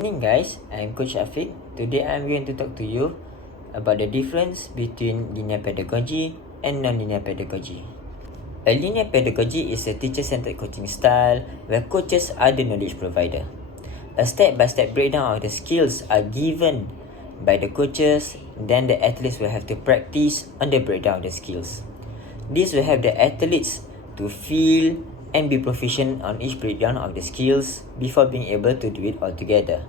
Good evening guys, I'm Coach Afiq. Today I'm going to talk to you about the difference between linear pedagogy and non-linear pedagogy. A linear pedagogy is a teacher-centered coaching style where coaches are the knowledge provider. A step-by-step breakdown of the skills are given by the coaches, then the athletes will have to practice on the breakdown of the skills. This will help the athletes to feel and be proficient on each breakdown of the skills before being able to do it all together.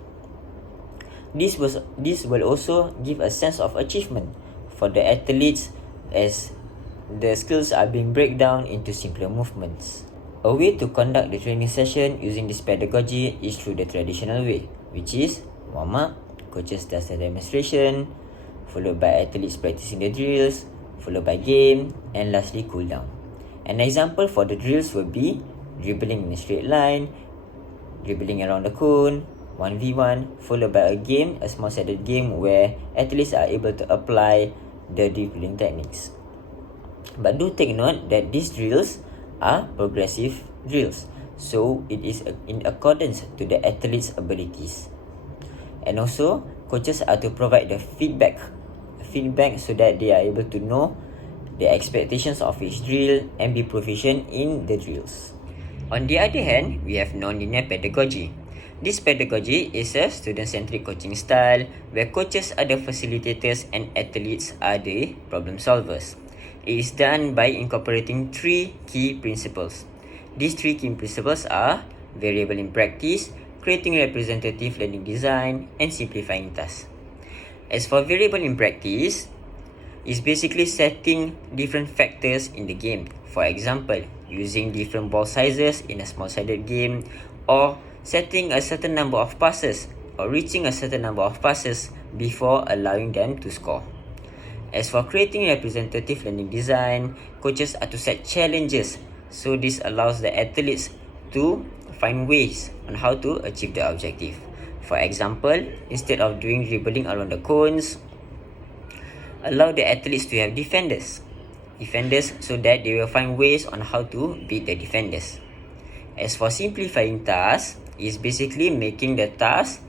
This will also give a sense of achievement for the athletes as the skills are being break down into simpler movements. A way to conduct the training session using this pedagogy is through the traditional way, which is warm-up, coaches does the demonstration, followed by athletes practicing the drills, followed by game, and lastly cool down. An example for the drills will be dribbling in a straight line, dribbling around the cone, 1v1, followed by a game, a small-sided game where athletes are able to apply the dribbling techniques. But do take note that these drills are progressive drills, so it is in accordance to the athletes' abilities. And also, coaches are to provide the feedback so that they are able to know the expectations of each drill and be proficient in the drills. On the other hand, we have non-linear pedagogy. This pedagogy is a student-centric coaching style where coaches are the facilitators and athletes are the problem solvers. It is done by incorporating three key principles. These three key principles are variable in practice, creating representative learning design, and simplifying tasks. As for variable in practice, is basically setting different factors in the game. For example, using different ball sizes in a small-sided game, or setting a certain number of passes or reaching a certain number of passes before allowing them to score. As for creating representative learning design, coaches are to set challenges, so this allows the athletes to find ways on how to achieve the objective. For example, instead of doing dribbling around the cones, allow the athletes to have defenders so that they will find ways on how to beat the defenders. As for simplifying tasks, is basically making the task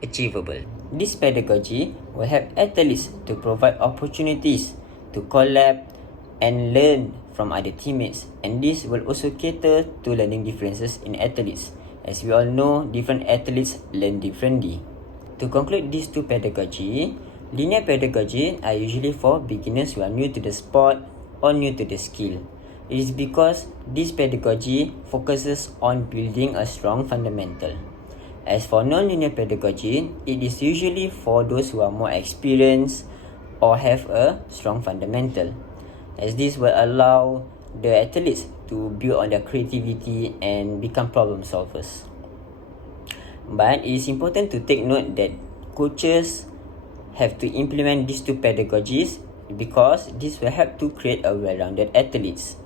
achievable. This pedagogy will help athletes to provide opportunities to collab and learn from other teammates, and this will also cater to learning differences in athletes. As we all know, different athletes learn differently. To conclude these two pedagogy, linear pedagogy are usually for beginners who are new to the sport or new to the skill. It is because this pedagogy focuses on building a strong fundamental. As for non-linear pedagogy, it is usually for those who are more experienced or have a strong fundamental, as this will allow the athletes to build on their creativity and become problem solvers. But it is important to take note that coaches have to implement these two pedagogies because this will help to create a well-rounded athletes.